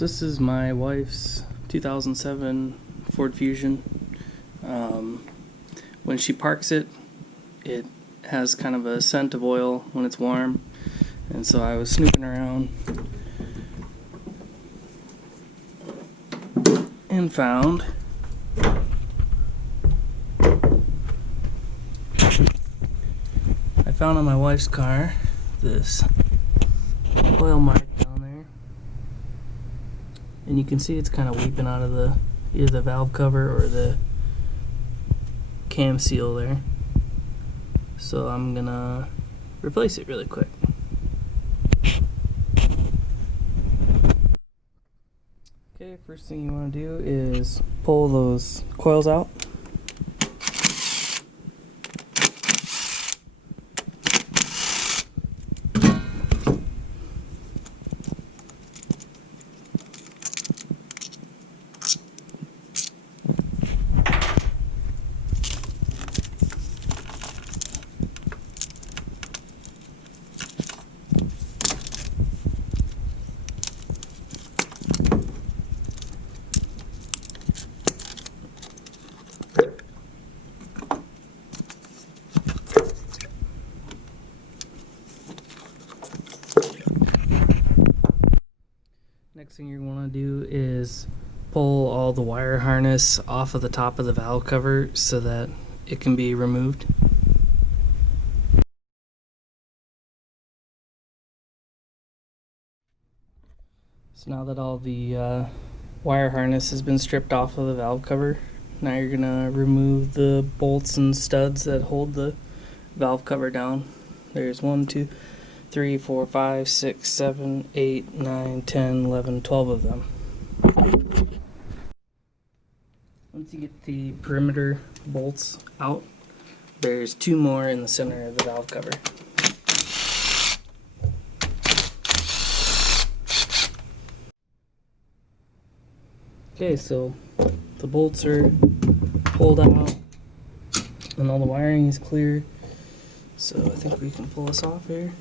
So this is my wife's 2007 Ford Fusion. When she parks it, it has kind of a scent of oil when it's warm, and so I was snooping around and found on my wife's car this oil mark down there, and you can see it's kind of weeping out of the either the valve cover or the cam seal there. So I'm gonna replace it really quick. Okay, first thing you want to do is pull those coils out. Next thing you want to do is pull all the wire harness off of the top of the valve cover so that it can be removed. So now that all the wire harness has been stripped off of the valve cover, now you're going to remove the bolts and studs that hold the valve cover down. There's 1, 2, 3, 4, 5, 6, 7, 8, 9, 10, 11, 12 of them. Once you get the perimeter bolts out, there's 2 more in the center of the valve cover. Okay, so the bolts are pulled out and all the wiring is clear. So I think we can pull this off here.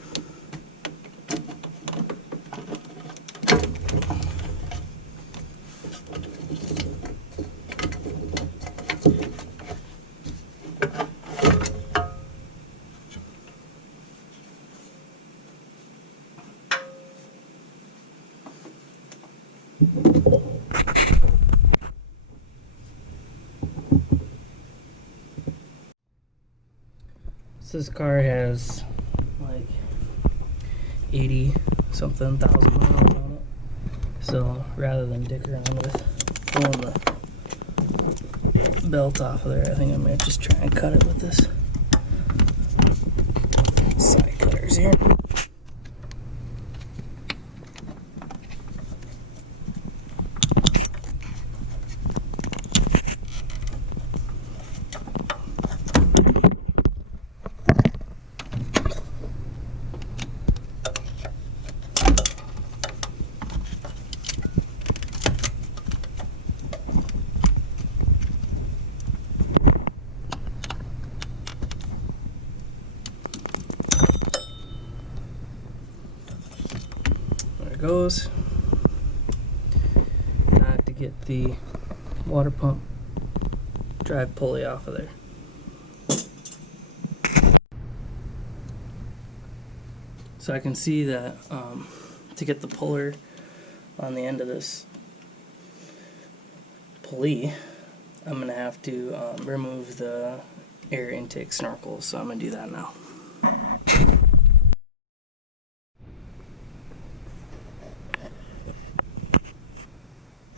This car has like 80 something thousand miles on it, so rather than dick around with pulling the belt off of there, I think I might just try and cut it with this side cutters here. Goes. Now I have to get the water pump drive pulley off of there. So I can see that to get the puller on the end of this pulley, I'm going to have to remove the air intake snorkel, so I'm going to do that now.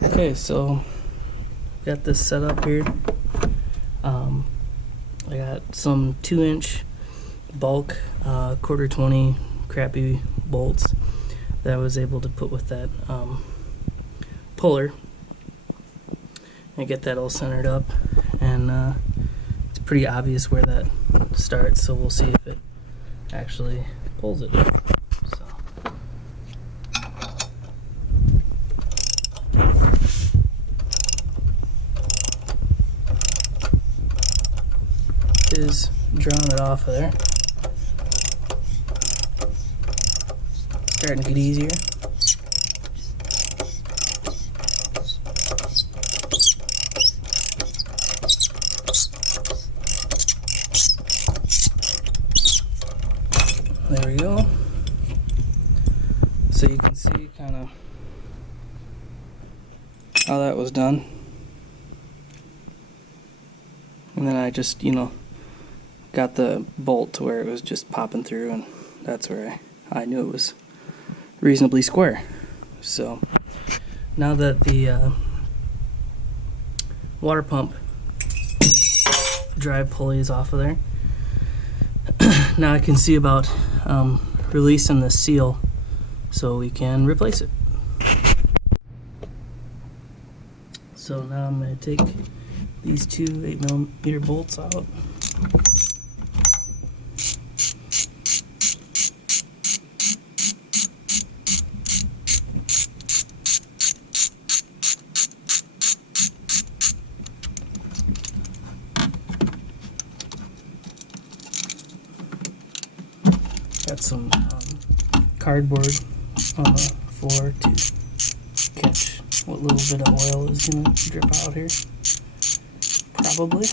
Okay, so got this set up here. I got some 2-inch bulk quarter 20 crappy bolts that I was able to put with that puller and get that all centered up, and it's pretty obvious where that starts, so we'll see if it actually pulls it. Is drawing it off of there. Starting to get easier. So you can see kind of how that was done. And then I just, got the bolt to where it was just popping through, and that's where I knew it was reasonably square. So now that the water pump drive pulley is off of there, now I can see about releasing the seal so we can replace it. So now I'm going to take these two 8mm bolts out. Got some cardboard on the floor to catch what little bit of oil is going to drip out here. Probably.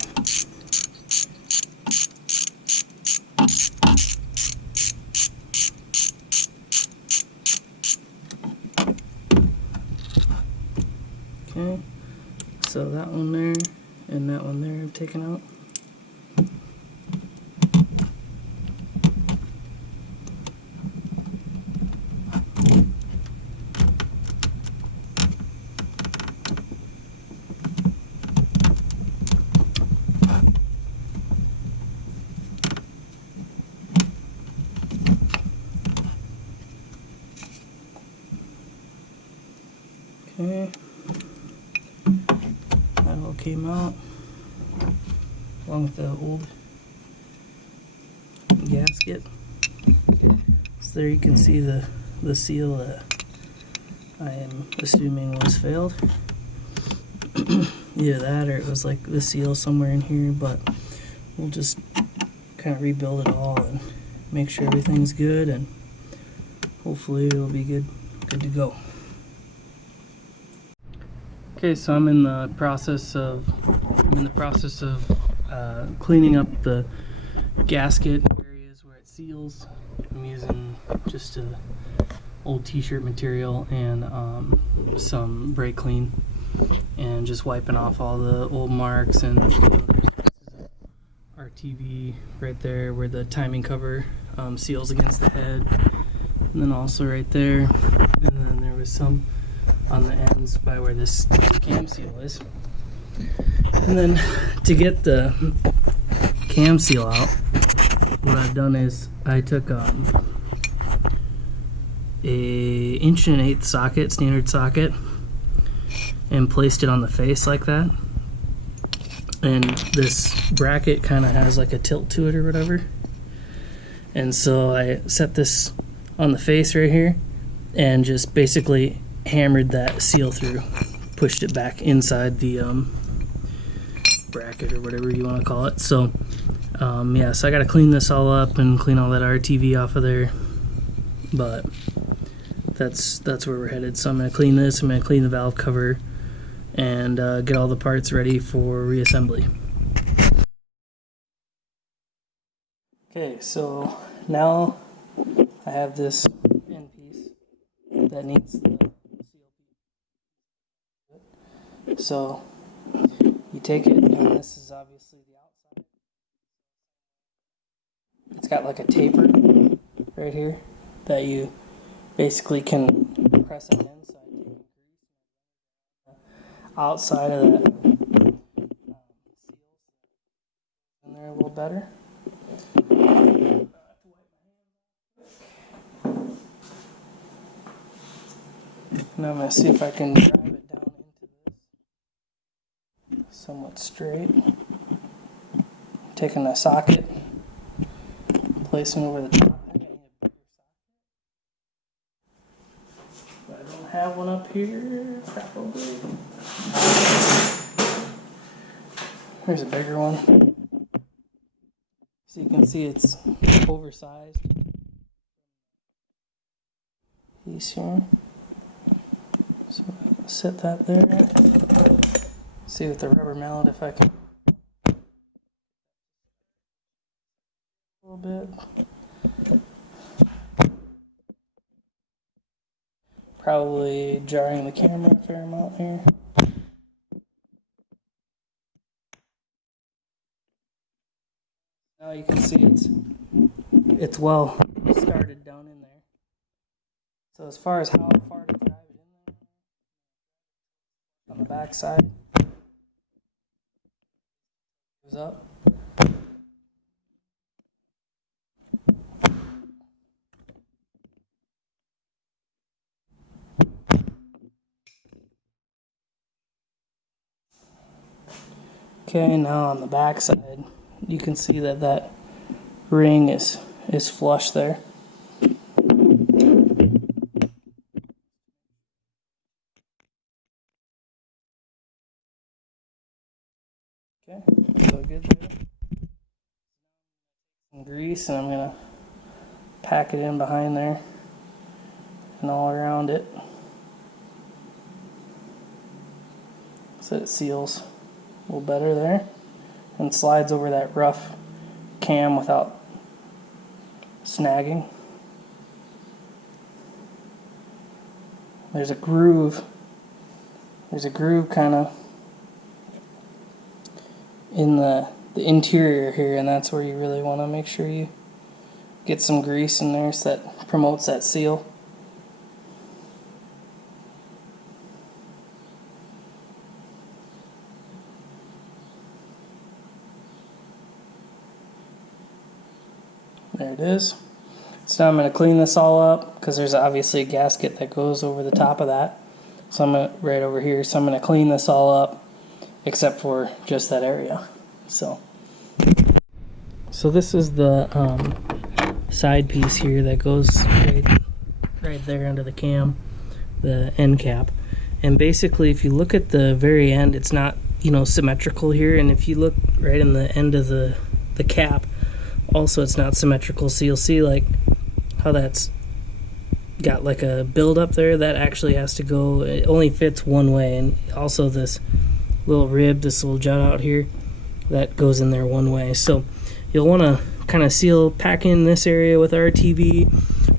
Okay, so that one there and that one there I've taken out. Okay, that all came out along with the old gasket. So there you can see the seal that I am assuming was failed. Either that or it was like the seal somewhere in here, but we'll just kind of rebuild it all and make sure everything's good, and hopefully it'll be good to go. Okay, so I'm in the process of cleaning up the gasket areas where it seals. I'm using just a old t-shirt material and some brake clean, and just wiping off all the old marks. And there's pieces of RTV right there where the timing cover seals against the head, and then also right there, and then there was some on the ends by where this cam seal is. And then to get the cam seal out, what I've done is I took a 1 1/8" socket, standard socket, and placed it on the face like that. And this bracket kind of has like a tilt to it or whatever. And so I set this on the face right here and just basically hammered that seal through, pushed it back inside the bracket or whatever you want to call it. So yeah, so I got to clean this all up and clean all that RTV off of there, but that's where we're headed. So I'm going to clean this, I'm going to clean the valve cover, and get all the parts ready for reassembly. Okay, so now I have this end piece that needs the seal. So you take it, and this is obviously the outside. It's got like a taper right here that you basically can press it inside. Outside of that in there a little better. Now I'm going to see if I can drive it down into this somewhat straight. Taking a socket, placing over the top. I need a bigger socket, but I don't have one up here, probably. Here's a bigger one. So you can see it's oversized. Piece here. So set that there. See with the rubber mallet if I can. A little bit. Probably jarring the camera a fair amount here. Now you can see it's well started down in there. So as far as how far to drive it in there, on the back side, goes up. Okay, now on the back side, you can see that that ring is flush there. Okay, so good there. Some grease, and I'm gonna pack it in behind there and all around it so it seals a little better there and slides over that rough cam without snagging. There's a groove kind of in the interior here, and that's where you really want to make sure you get some grease in there so that promotes that seal. There it is. So now I'm going to clean this all up because there's obviously a gasket that goes over the top of that. So I'm going to, right over here, so I'm going to clean this all up except for just that area. So this is the side piece here that goes right there under the cam, the end cap. And basically if you look at the very end, it's not, you know, symmetrical here, and if you look right in the end of the cap, also it's not symmetrical. So you'll see like how that's got like a build up there that actually has to go, it only fits one way. And also this little rib, this little jut out here, that goes in there one way. So you'll want to kind of seal, pack in this area with RTV,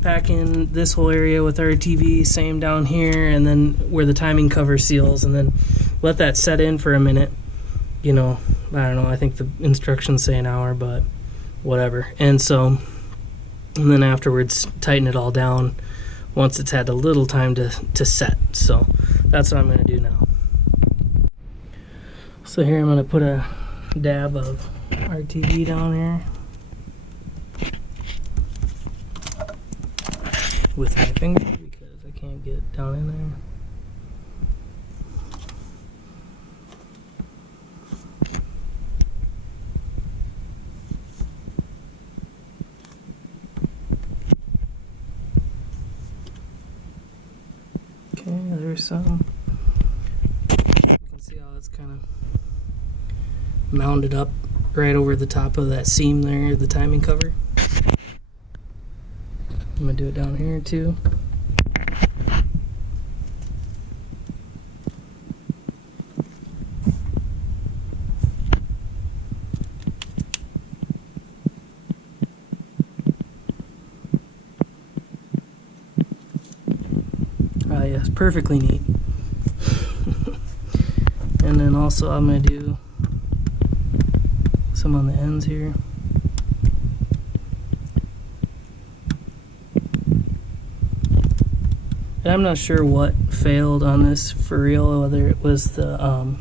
pack in this whole area with RTV, same down here, and then where the timing cover seals, and then let that set in for a minute. You know, I don't know, I think the instructions say an hour, but whatever. And then afterwards tighten it all down once it's had a little time to set. So that's what I'm going to do now. So here I'm going to put a dab of RTV down here with my finger because I can't get it down in there. Okay, there's some. You can see how it's kind of mounted up right over the top of that seam there, the timing cover. I'm going to do it down here too. Ah yes, perfectly neat. And then also I'm going to do some on the ends here. And I'm not sure what failed on this for real, whether it was the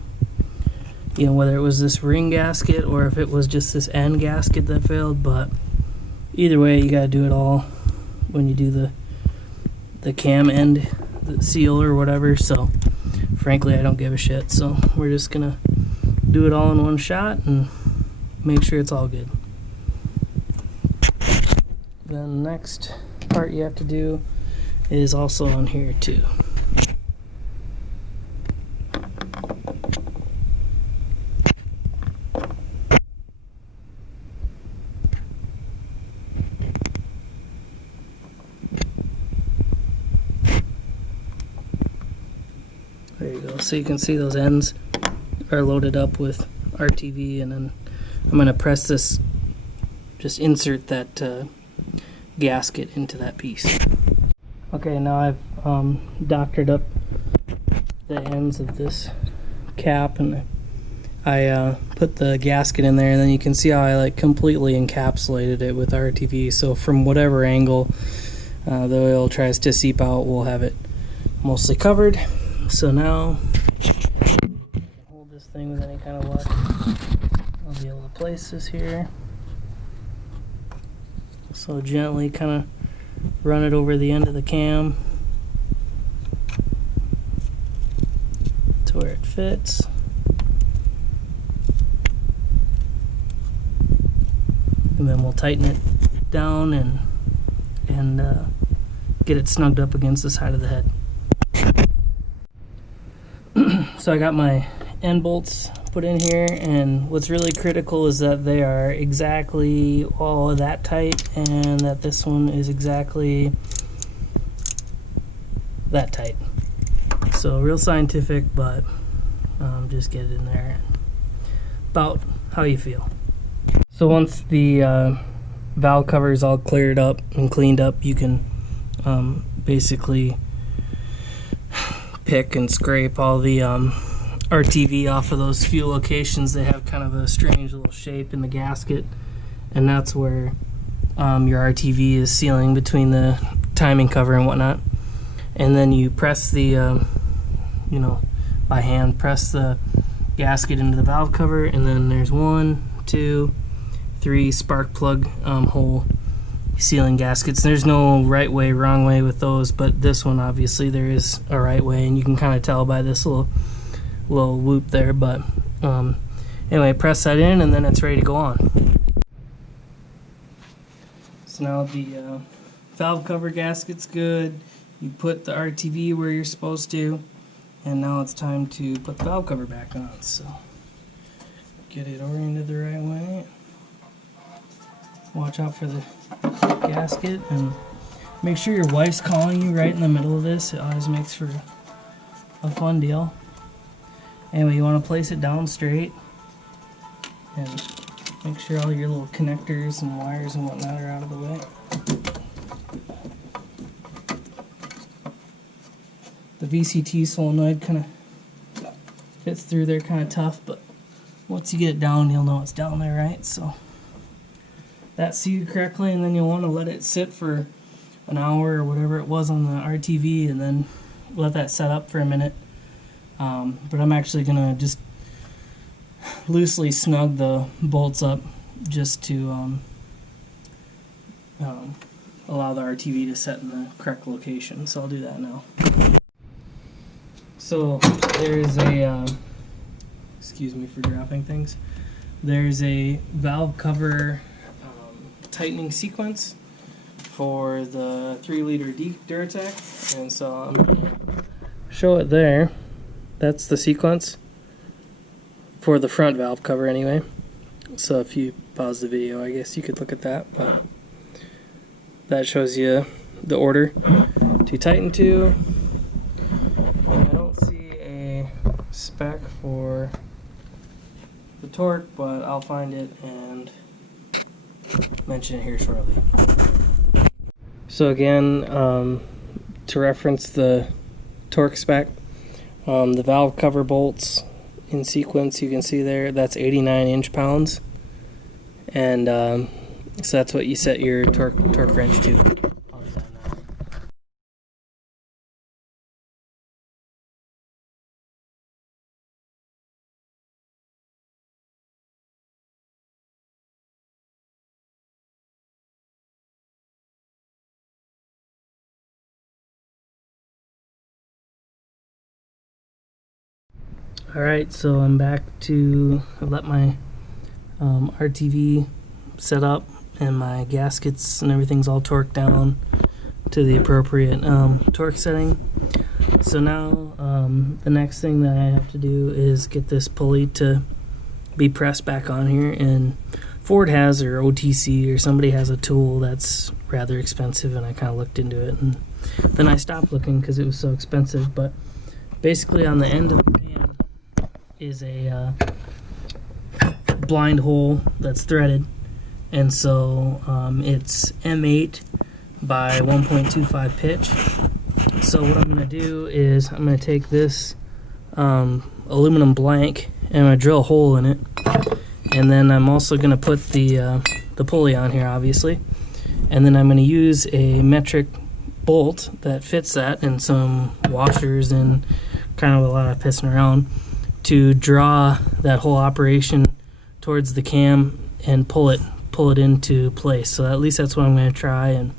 you know, whether it was this ring gasket or if it was just this end gasket that failed, but either way you gotta do it all when you do the cam end, the seal or whatever. So frankly I don't give a shit, so we're just gonna do it all in one shot and make sure it's all good. Then the next part you have to do is also on here too. There you go. So you can see those ends are loaded up with RTV, and then I'm going to press this, just insert that gasket into that piece. Okay, now I've doctored up the ends of this cap, and I put the gasket in there, and then you can see how I like completely encapsulated it with RTV, so from whatever angle the oil tries to seep out, we'll have it mostly covered. So now, if I can hold this thing with any kind of luck, I'll be able to place this here. So gently kind of run it over the end of the cam to where it fits. And then we'll tighten it down and get it snugged up against the side of the head. So I got my end bolts put in here, and what's really critical is that they are exactly all that tight, and that this one is exactly that tight. So real scientific, but just get it in there about how you feel. So once the valve cover is all cleared up and cleaned up, you can basically pick and scrape all the RTV off of those few locations. They have kind of a strange little shape in the gasket, and that's where your RTV is sealing between the timing cover and whatnot. And then you press the, by hand, press the gasket into the valve cover, and then there's 1, 2, 3 spark plug hole sealing gaskets. There's no right way, wrong way with those, but this one obviously there is a right way, and you can kind of tell by this little whoop there. But anyway, press that in, and then it's ready to go on. So now the valve cover gasket's good. You put the RTV where you're supposed to, and now it's time to put the valve cover back on. So get it oriented the right way. Watch out for the gasket, and make sure your wife's calling you right in the middle of this. It always makes for a fun deal. Anyway, you want to place it down straight and make sure all your little connectors and wires and whatnot are out of the way. The VCT solenoid kind of fits through there kind of tough, but once you get it down, you'll know it's down there, right? So that's seated correctly, and then you'll want to let it sit for an hour or whatever it was on the RTV, and then let that set up for a minute. But I'm actually going to just loosely snug the bolts up just to allow the RTV to set in the correct location. So I'll do that now. So there's a, excuse me for dropping things, there's a valve cover tightening sequence for the 3-liter Duratec, and so I'm going to show it there. That's the sequence for the front valve cover anyway. So if you pause the video, I guess you could look at that, but that shows you the order to tighten to. And I don't see a spec for the torque, but I'll find it and mention it here shortly. So again, to reference the torque spec, the valve cover bolts in sequence, you can see there, that's 89 inch-pounds, and so that's what you set your torque wrench to. I'll do that now. Alright, so I'm back to let my RTV set up, and my gaskets and everything's all torqued down to the appropriate torque setting. So now the next thing that I have to do is get this pulley to be pressed back on here, and Ford has, or OTC, or somebody has a tool that's rather expensive, and I kind of looked into it, and then I stopped looking because it was so expensive. But basically on the end of the pan is a blind hole that's threaded, and so it's M8 by 1.25 pitch, So what I'm going to do is I'm going to take this aluminum blank and I'm going to drill a hole in it. And then I'm also going to put the pulley on here, obviously. And then I'm going to use a metric bolt that fits that and some washers and kind of a lot of pissing around to draw that whole operation towards the cam and pull it into place. So at least that's what I'm going to try, and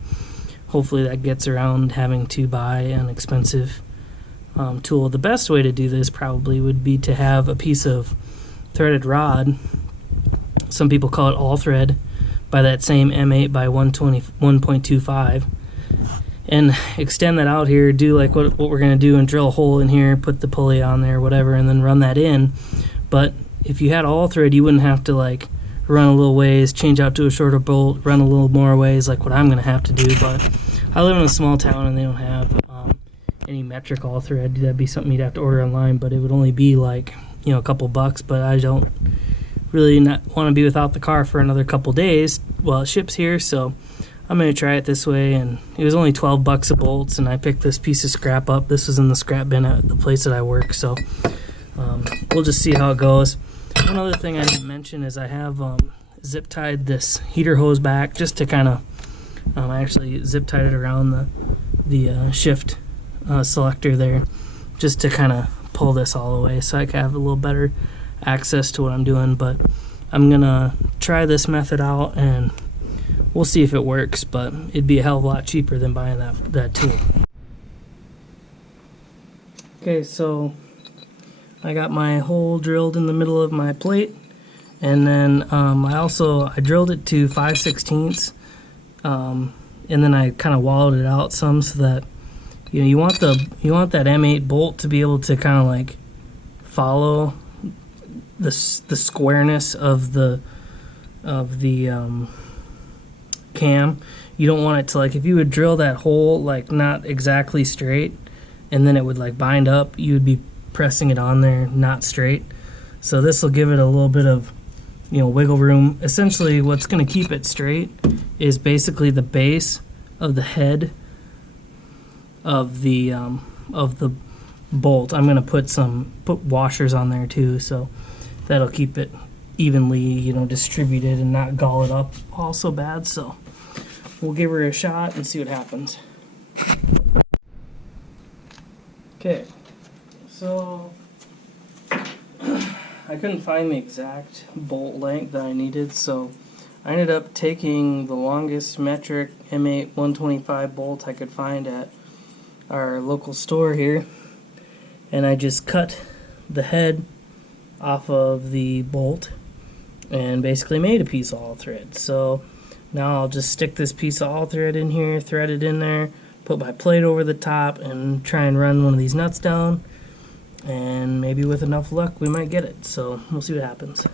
hopefully that gets around having to buy an expensive tool. The best way to do this probably would be to have a piece of threaded rod. Some people call it all thread by that same M8 by 1.25, and extend that out here, do like what we're going to do and drill a hole in here, put the pulley on there, whatever, and then run that in. But if you had all thread, you wouldn't have to like run a little ways, change out to a shorter bolt, run a little more ways like what I'm going to have to do. But I live in a small town and they don't have any metric all thread. That'd be something you'd have to order online, but it would only be like, you know, a couple bucks. But I don't really not want to be without the car for another couple days while it ships here, so I'm going to try it this way. And it was only 12 bucks a bolts, and I picked this piece of scrap up. This was in the scrap bin at the place that I work, so we'll just see how it goes. One other thing I didn't mention is I have zip tied this heater hose back just to kind of I actually zip tied it around the shift selector there just to kind of pull this all the way so I can have a little better access to what I'm doing. But I'm gonna try this method out and we'll see if it works, but it'd be a hell of a lot cheaper than buying that tool. Okay, so I got my hole drilled in the middle of my plate, and then I drilled it to 5/16, and then I kind of wallowed it out some so that, you know, you want that M8 bolt to be able to kind of like follow the squareness of the cam. You don't want it to, like, if you would drill that hole like not exactly straight and then it would like bind up, you would be pressing it on there not straight. So this will give it a little bit of, you know, wiggle room. Essentially what's going to keep it straight is basically the base of the head of the bolt. I'm going to put washers on there too, so that'll keep it evenly, you know, distributed and not gall it up all so bad. So we'll give her a shot and see what happens. Okay, so I couldn't find the exact bolt length that I needed, so I ended up taking the longest metric M8 125 bolt I could find at our local store here, and I just cut the head off of the bolt and basically made a piece of all thread. So now I'll just stick this piece of all thread in here, thread it in there, put my plate over the top, and try and run one of these nuts down, and maybe with enough luck we might get it. So we'll see what happens.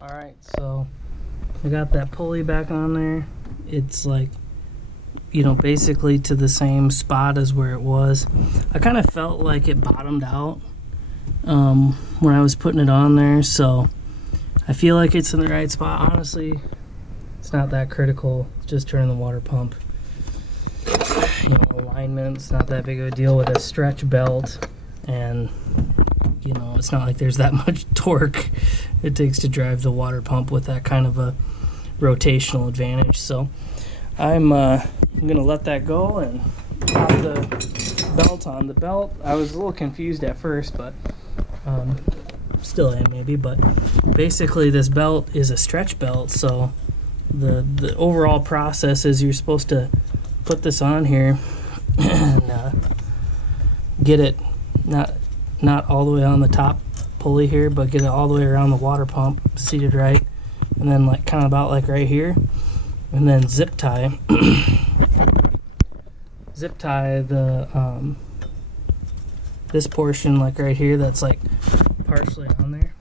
Alright, so I got that pulley back on there. It's like, you know, basically to the same spot as where it was. I kind of felt like it bottomed out when I was putting it on there, so I feel like it's in the right spot. Honestly, it's not that critical. Just turning the water pump. You know, alignment's not that big of a deal with a stretch belt, and you know, it's not like there's that much torque it takes to drive the water pump with that kind of a rotational advantage. So I'm gonna let that go and pop the belt on. The belt, I was a little confused at first, but still am maybe. But basically, this belt is a stretch belt, so the overall process is you're supposed to put this on here and get it not all the way on the top pulley here, but get it all the way around the water pump seated right, and then like kind of about like right here, and then zip tie the this portion like right here that's like partially on there.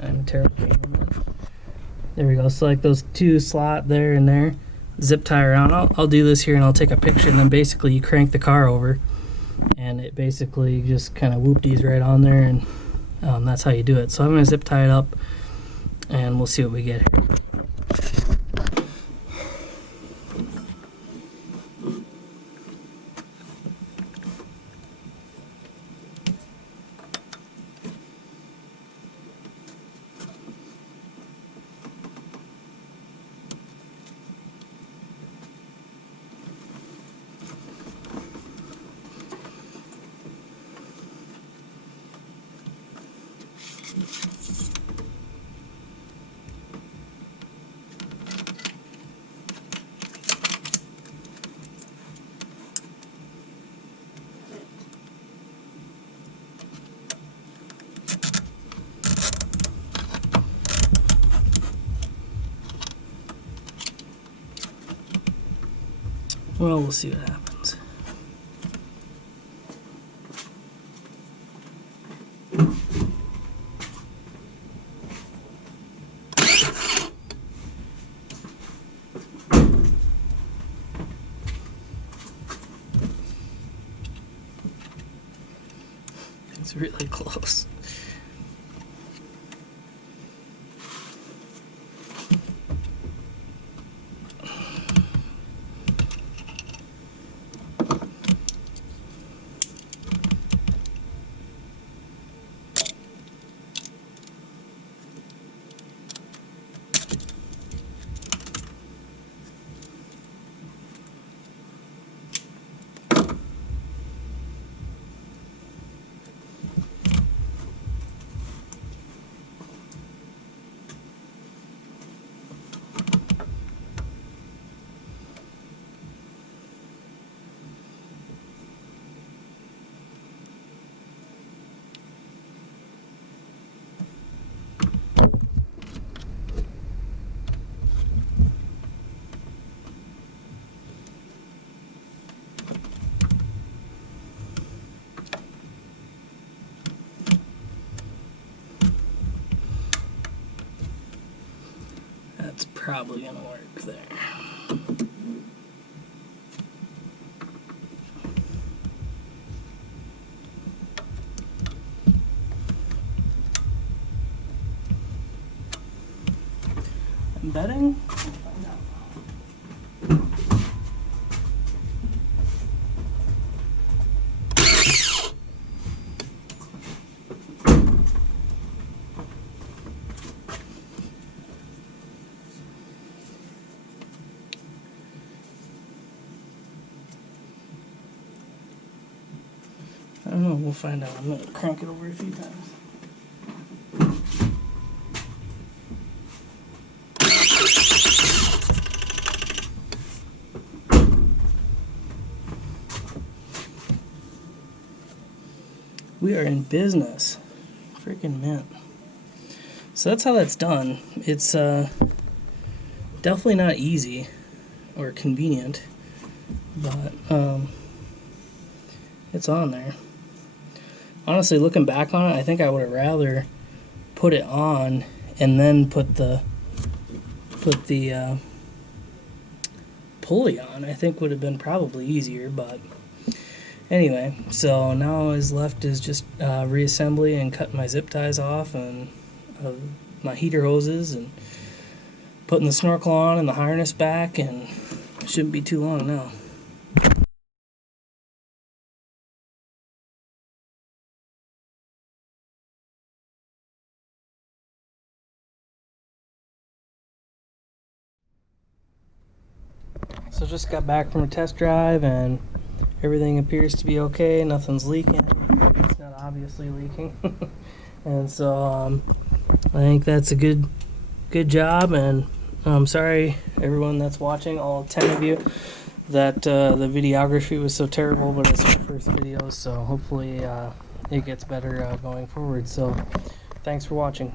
I'm terrible pain on that. There we go. So like those two slot there and there, zip tie around. I'll do this here and I'll take a picture, and then basically you crank the car over and it basically just kind of whoop-dees right on there, and that's how you do it. So I'm going to zip tie it up and we'll see what we get here. Well, we'll see what happens. It's really close. That's probably gonna work there. I'm betting. I don't know, we'll find out. I'm gonna crank it over a few times. We are in business. Freaking mint. So that's how that's done. It's definitely not easy or convenient, but it's on there. Honestly, looking back on it, I think I would have rather put it on and then put the pulley on. I think would have been probably easier, but anyway, so now all is left is just reassembly and cutting my zip ties off and my heater hoses and putting the snorkel on and the harness back, and it shouldn't be too long now. So just got back from a test drive and everything appears to be okay. Nothing's leaking. It's not obviously leaking. And so I think that's a good job. And I'm sorry everyone that's watching, all 10 of you, that the videography was so terrible, but it's my first video, so hopefully it gets better going forward. So thanks for watching.